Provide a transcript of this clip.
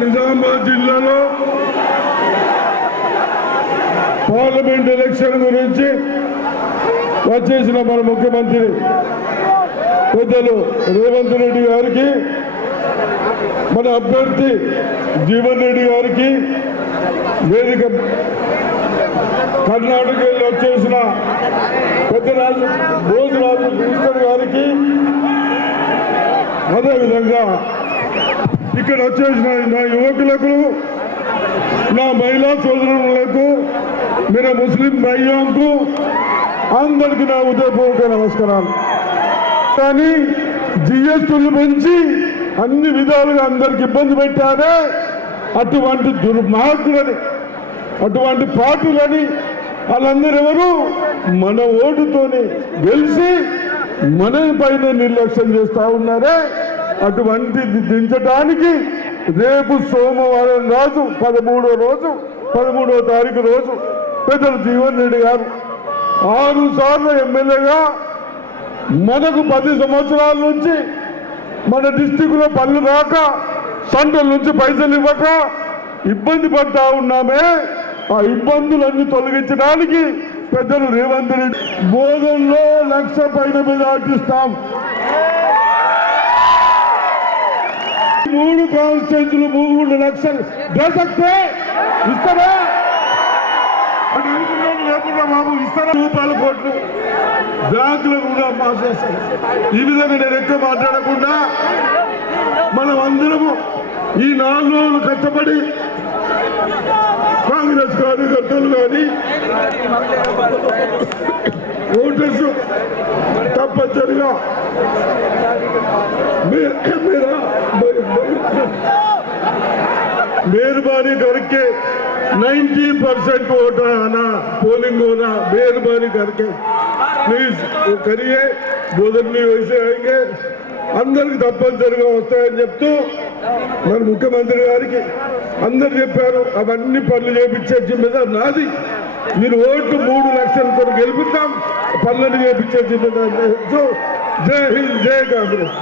నిజామాబాద్ జిల్లాలో parliament election గురించి వచ్చేసిన మన ముఖ్యమంత్రి పెద్దలు రేవంత్ రెడ్డి గారికి మన అభ్యర్థి జీవన్ రెడ్డి గారికి వేదిక కర్ణాటక వెళ్ళి వచ్చేసిన పెద్దరాజు భోజరాజు మినిస్టర్ గారికి అదేవిధంగా ఇక్కడ వచ్చేసిన నా యువకులకు నా మహిళా సోదరులకు మీరు ముస్లిం భయ్యంకు అందరికి నా ఉదయపూర్వక నమస్కారాలు. కానీ జిఎస్టీలు పెంచి అన్ని విధాలుగా అందరికి ఇబ్బంది పెట్టారే అటువంటి దుర్మార్గులని అటువంటి పార్టీలని వాళ్ళందరూ ఎవరు? మన ఓటుతోనే గెలిచి మన పైన నిర్లక్ష్యం చేస్తూ ఉన్నారే. అటువంటి దించడానికి రేపు సోమవారం రోజు పదమూడో రోజు పదమూడో తారీఖు రోజు పెద్దలు జీవన్ రెడ్డి గారు ఆరు సార్లు ఎమ్మెల్యేగా మనకు పది సంవత్సరాల నుంచి మన డిస్టిక్లో పళ్ళు పనులు రాక సంటల నుంచి పైసలు ఇవ్వక ఇబ్బంది పడతా ఉన్నామే. ఆ ఇబ్బందులన్నీ తొలగించడానికి పెద్దలు రేవంత్ రెడ్డి బోధంలో లక్ష పైన మీద ఆటిస్తాం మూడు కాన్స్టిట్యూన్సీలు మూడు లక్షలు దేశక్తే ఇస్తారా? అని అనుకున్నాను లేకుండా బాబు ఇస్తారా? రూపాయల కోట్లు. బ్యాంకులు కూడా మాసేస్తారు ఈ విధంగా నేను ఎక్కువ మాట్లాడకుండా మనం అందరము ఈ నాలుగు రోజులు కష్టపడి కాంగ్రెస్ కార్యకర్తలు కానీ ఓటర్స్ తప్పనిసరిగా మీ- మీరా मेहरबानी करके 90 परसेंट वोट आना पोलिंग होना मेहरबानी करके प्लीज वो करिए बोधन में वैसे आएंगे అందరికి తప్పనిసరిగా వస్తాయని చెప్తూ మన ముఖ్యమంత్రి గారికి అందరు చెప్పారు అవన్నీ పనులు చేపించే జిమ్మేదారు నాది మీరు ఓట్లు మూడు లక్షలతో గెలిపిద్దాం పనులను చేపించే జిమ్మేదారు జై హింద్ జై కాంగ్రెస్